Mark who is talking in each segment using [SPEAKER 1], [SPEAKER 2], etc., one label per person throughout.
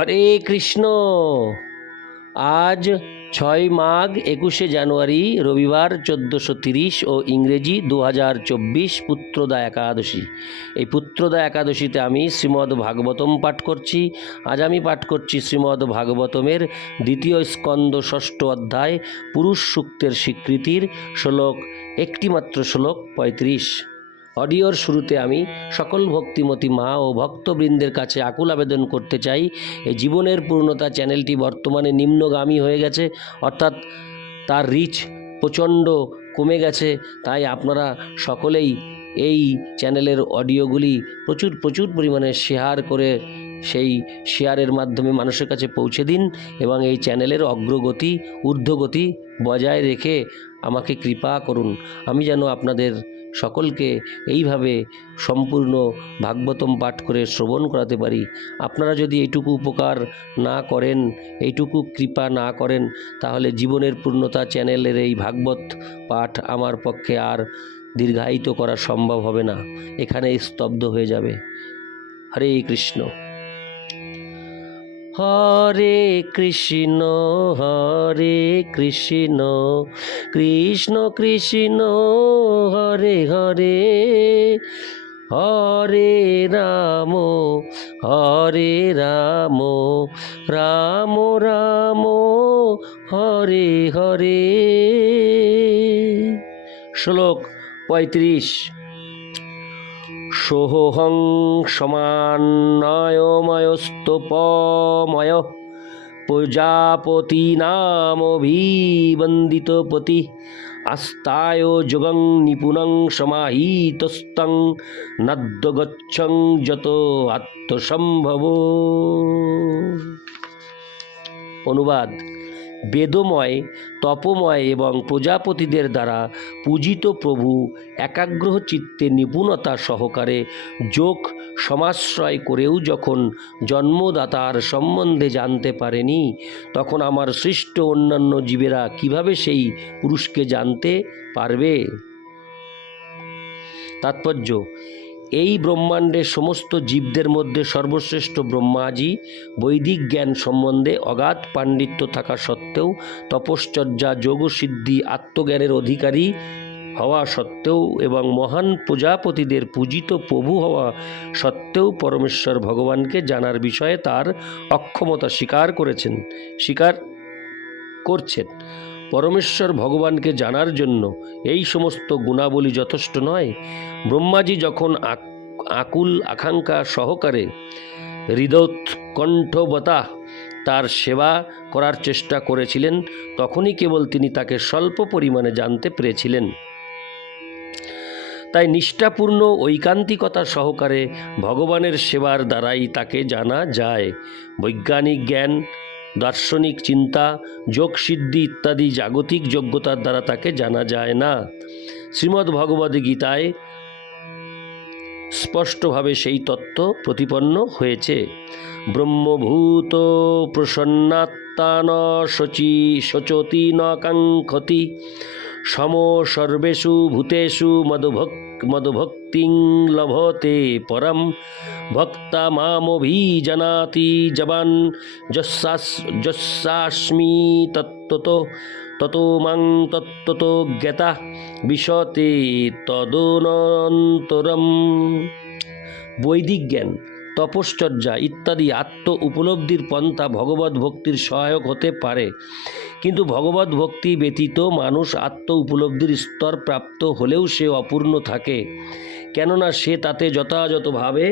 [SPEAKER 1] হরে কৃষ্ণ আজ ছয় মাঘ একুশে জানুয়ারি রবিবার চোদ্দোশো তিরিশ ও ইংরেজি দু হাজার চব্বিশ পুত্রদা একাদশী এই পুত্রদা একাদশীতে আমি শ্রীমদ্ ভাগবতম পাঠ করছি আজ আমি পাঠ করছি শ্রীমদ্ ভাগবতমের দ্বিতীয় স্কন্দ ষষ্ঠ অধ্যায় পুরুষ সূক্তের স্বীকৃতির শ্লোক একটিমাত্র শ্লোক পঁয়ত্রিশ অডিওর শুরুতে আমি সকল ভক্তিমতী মা ও ভক্তবৃন্দের কাছে আকুল আবেদন করতে চাই এই জীবনের পূর্ণতা চ্যানেলটি বর্তমানে নিম্নগামী হয়ে গেছে অর্থাৎ তার রিচ প্রচণ্ড কমে গেছে তাই আপনারা সকলেই এই চ্যানেলের অডিওগুলি প্রচুর প্রচুর পরিমাণে শেয়ার করে সেই শেয়ারের মাধ্যমে মানুষের কাছে পৌঁছে দিন এবং এই চ্যানেলের অগ্রগতি ঊর্ধ্বগতি বজায় রেখে আমাকে কৃপা করুন আমি যেন আপনাদের সকলকে এইভাবে সম্পূর্ণ ভাগবতম পাঠ করে শ্রবণ করাতে পারি আপনারা যদি এইটুকু উপকার না করেন এইটুকু কৃপা না করেন তাহলে জীবনের পূর্ণতা চ্যানেলের এই ভাগবত পাঠ আমার পক্ষে আর দীর্ঘায়িত করা সম্ভব হবে না এখানে স্তব্ধ হয়ে যাবে হরে কৃষ্ণ
[SPEAKER 2] হরে কৃষ্ণ হরে কৃষ্ণ কৃষ্ণ কৃষ্ণ হরে হরে হরে রাম হরে রাম রাম রাম হরে হরে শ্লোক পঁয়ত্রিশ সোহং প্রজাপতি নামভিবন্দিতপতি আস্তায় যোগং নিপুণং সমাহিতস্তং নদ্যগচ্ছং যত আত্মসম্ভব অনুবাদ বেদময় তপময় এবং প্রজাপতিদের দ্বারা পূজিত প্রভু একাগ্র চিত্তে নিপুণতা সহকারে যোগ সমাশ্রয় করেও যখন জন্মদাতার সম্বন্ধে জানতে পারেনি তখন আমার সৃষ্ট অন্যান্য জীবেরা কিভাবে সেই পুরুষকে জানতে পারবে তাৎপর্য এই ব্রহ্মাণ্ডে সমস্ত জীবদের মধ্যে সর্বশ্রেষ্ঠ ব্রহ্মাজি বৈদিক জ্ঞান সম্বন্ধে অগাধ পাণ্ডিত্য থাকা সত্ত্বেও তপশ্চর্যা যোগসিদ্ধি আত্মজ্ঞানের অধিকারী হওয়া সত্ত্বেও এবং মহান প্রজাপতিদের পূজিত প্রভু হওয়া সত্ত্বেও পরমেশ্বর ভগবানকে জানার বিষয়ে তার অক্ষমতা স্বীকার করেছেন স্বীকার করছেন পরমেশ্বর ভগবানকে জানার জন্য এই সমস্ত গুণাবলী যথেষ্ট নয় ব্রহ্মাজি যখন আকুল আকাঙ্ক্ষা সহকারে হৃদোৎকণ্ঠবতা তার সেবা করার চেষ্টা করেছিলেন তখনই কেবল তিনি তাকে স্বল্প পরিমাণে জানতে পেরেছিলেন তাই নিষ্ঠাপূর্ণ ঐকান্তিকতা সহকারে ভগবানের সেবার দ্বারাই তাকে জানা যায় বৈজ্ঞানিক জ্ঞান দার্শনিক চিন্তা যোগসিদ্ধি ইত্যাদি জাগতিক যোগ্যতার দ্বারা তাকে জানা যায় না শ্রীমদ্ ভগবদ্ গীতায় স্পষ্টভাবে সেই তত্ত্ব প্রতিপন্ন হয়েছে ব্রহ্মভূত প্রসন্নাত্মা ন শচি শচতি ন কাঙ্ক্ষতি সম সর্বেশু ভূতেশু মদভক মদভক্তিং লভতে পরম ভক্ত মামভিজনাতি জবান যস্মি যস্যাস্মি তত্ত্বত তত মাং তত্ত্বত জ্ঞাতা বিশতে তদনন্তরম বৈদিক জ্ঞান তপশ্চর্যা ইত্যাদি আত্ম উপলব্ধির পন্থা ভগবত ভক্তির সহায়ক হতে পারে কিন্তু ভগবত ভক্তি ব্যতীত মানুষ আত্ম উপলব্ধির স্তর প্রাপ্ত হলেও সে অপূর্ণ থাকে কেননা সে তাতে যথাযথভাবে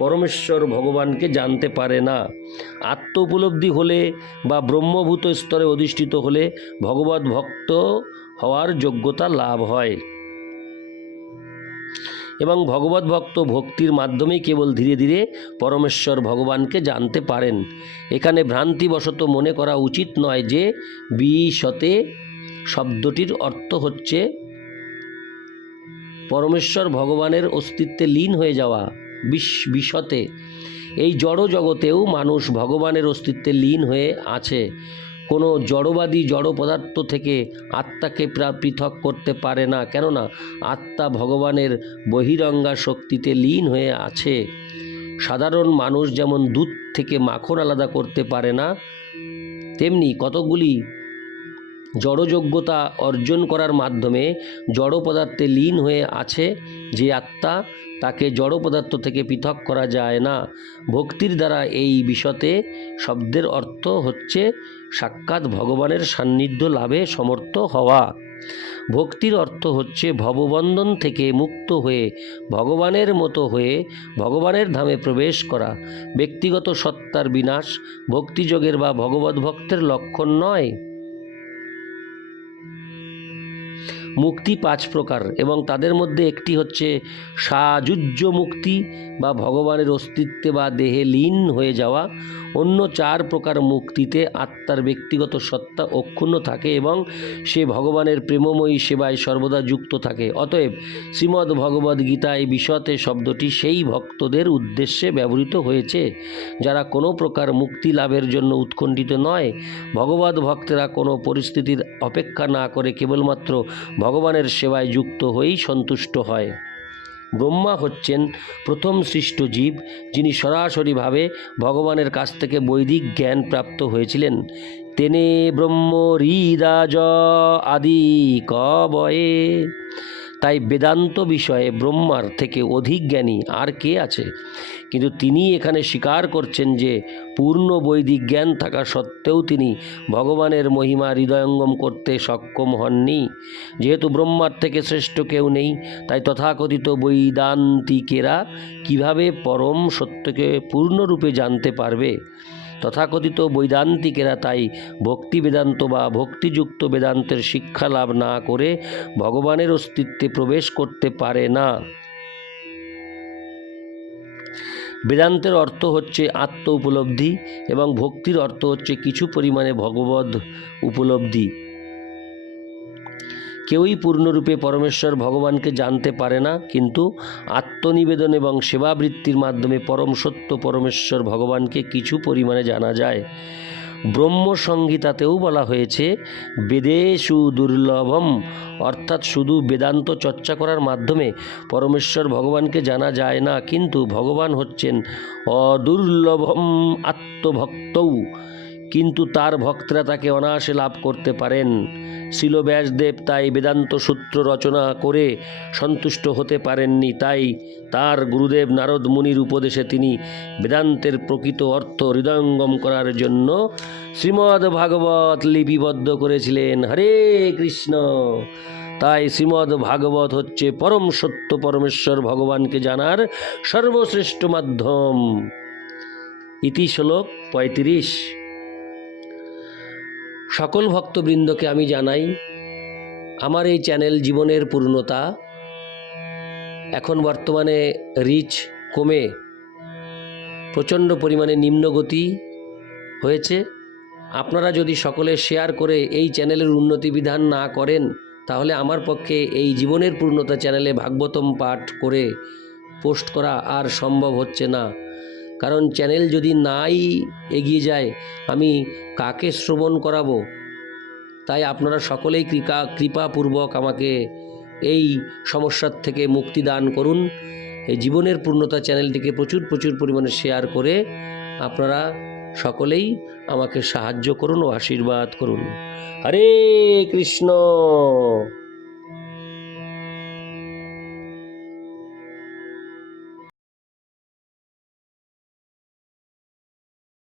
[SPEAKER 2] পরমেশ্বর ভগবানকে জানতে পারে না আত্ম উপলব্ধি হলে বা ব্রহ্মভূত স্তরে অধিষ্ঠিত হলে ভগবত ভক্ত হওয়ার যোগ্যতা লাভ হয় এবং ভগবত ভক্ত ভক্তির মাধ্যমেই কেবল ধীরে ধীরে পরমেশ্বর ভগবানকে জানতে পারেন এখানে ভ্রান্তিবশত মনে করা উচিত নয় যে বিশতে শব্দটির অর্থ হচ্ছে পরমেশ্বর ভগবানের অস্তিত্বে লীন হয়ে যাওয়া বিশ বিশতে এই জড় জগতেও মানুষ ভগবানের অস্তিত্বে লীন হয়ে আছে কোনো জড়বাদী জড় পদার্থ থেকে আত্মাকে পৃথক করতে পারে না কেননা আত্মা ভগবানের বহিরঙ্গা শক্তিতে লীন হয়ে আছে সাধারণ মানুষ যেমন দুধ থেকে মাখন আলাদা করতে পারে না তেমনি কতগুলি জড়যোগ্যতা অর্জন করার মাধ্যমে জড় পদার্থে লীন হয়ে আছে যে আত্মা তাকে জড় পদার্থ থেকে পৃথক করা যায় না ভক্তির দ্বারা এই বিষতে শব্দের অর্থ হচ্ছে সাক্ষাৎ ভগবানের সান্নিধ্য লাভে সমর্থ হওয়া ভক্তির অর্থ হচ্ছে ভববন্ধন থেকে মুক্ত হয়ে ভগবানের মতো হয়ে ভগবানের ধামে প্রবেশ করা ব্যক্তিগত সত্তার বিনাশ ভক্তিযোগের বা ভগবত ভক্তের লক্ষণ নয় মুক্তি পাঁচ প্রকার এবং তাদের মধ্যে একটি হচ্ছে সাযুজ্য মুক্তি বা ভগবানের অস্তিত্বে বা দেহে লীন হয়ে যাওয়া অন্য চার প্রকার মুক্তিতে আত্মার ব্যক্তিগত সত্তা অক্ষুণ্ণ থাকে এবং সে ভগবানের প্রেমময়ী সেবায় সর্বদা যুক্ত থাকে অতএব শ্রীমদ্ ভগবদ্ গীতায় বিশতে শব্দটি সেই ভক্তদের উদ্দেশ্যে ব্যবহৃত হয়েছে যারা কোনো প্রকার মুক্তি লাভের জন্য উৎকণ্ঠিত নয় ভগবৎ ভক্তেরা কোনো পরিস্থিতির অপেক্ষা না করে কেবলমাত্র ভগবানের সেবায় যুক্ত হয়েই সন্তুষ্ট হয় ব্রহ্মা হচ্ছেন প্রথম সৃষ্ট জীব যিনি সরাসরিভাবে ভগবানের কাছ থেকে বৈদিক জ্ঞান প্রাপ্ত হয়েছিলেন তেনে ব্রহ্ম হৃদাজ আদি কবয়ে তাই বেদান্ত বিষয়ে ব্রহ্মার থেকে অধিক জ্ঞানী আর কে আছে কিন্তু তিনি এখানে স্বীকার করছেন যে পূর্ণ বৈদিক জ্ঞান থাকা সত্ত্বেও তিনি ভগবানের মহিমা হৃদয়ঙ্গম করতে সক্ষম হননি যেহেতু ব্রহ্মার থেকে শ্রেষ্ঠ কেউ নেই তাই তথাকথিত বৈদান্তিকেরা কিভাবে পরম সত্যকে পূর্ণরূপে জানতে পারবে তথাকথিত বৈদান্তিকেরা তাই ভক্তি বেদান্ত বা ভক্তিযুক্ত বেদান্তের শিক্ষা লাভ না করে ভগবানের অস্তিত্বে প্রবেশ করতে পারে না বেদান্তের অর্থ হচ্ছে আত্ম উপলব্ধি এবং ভক্তির অর্থ হচ্ছে কিছু পরিমাণে ভগবদ উপলব্ধি কেউই পূর্ণরূপে পরমেশ্বর ভগবানকে জানতে পারে না কিন্তু আত্মনিবেদন এবং সেবাবৃত্তির মাধ্যমে পরম সত্য পরমেশ্বর ভগবানকে কিছু পরিমাণে জানা যায় ব্রহ্মসংহিতাতেও বলা হয়েছে বেদে সুদুর্লভম অর্থাৎ শুধু বেদান্ত চর্চা করার মাধ্যমে পরমেশ্বর ভগবানকে জানা যায় না কিন্তু ভগবান হচ্ছেন অদুর্লভম আত্মভক্তৌ কিন্তু তার ভক্তরা তাকে অনায়াসে লাভ করতে পারেন শিল ব্যাসদেব তাই বেদান্ত সূত্র রচনা করে সন্তুষ্ট হতে পারেননি তাই তার গুরুদেব নারদ মুনির উপদেশে তিনি বেদান্তের প্রকৃত অর্থ হৃদয়ঙ্গম করার জন্য শ্রীমদ্ ভাগবত লিপিবদ্ধ করেছিলেন হরে কৃষ্ণ তাই শ্রীমদ্ ভাগবত হচ্ছে পরম সত্য পরমেশ্বর ভগবানকে জানার সর্বশ্রেষ্ঠ মাধ্যম ইতি শ্লোক পঁয়ত্রিশ সকল ভক্তবৃন্দকে আমি জানাই আমার এই চ্যানেল জীবনের পূর্ণতা এখন বর্তমানে রিচ কমে প্রচণ্ড পরিমাণে নিম্নগতি হয়েছে আপনারা যদি সকলে শেয়ার করে এই চ্যানেলের উন্নতি বিধান না করেন তাহলে আমার পক্ষে এই জীবনের পূর্ণতা চ্যানেলে ভাগবতম পাঠ করে পোস্ট করা আর সম্ভব হচ্ছে না কারণ চ্যানেল যদি নাই এগিয়ে যায় আমি কাকে শ্রবণ করাবো তাই আপনারা সকলেই কৃপা কৃপাপূর্বক আমাকে এই সমস্যার থেকে মুক্তি দান করুন এই জীবনের পূর্ণতা চ্যানেলটিকে প্রচুর প্রচুর পরিমাণে শেয়ার করে আপনারা সকলেই আমাকে সাহায্য করুন ও আশীর্বাদ করুন হরে কৃষ্ণ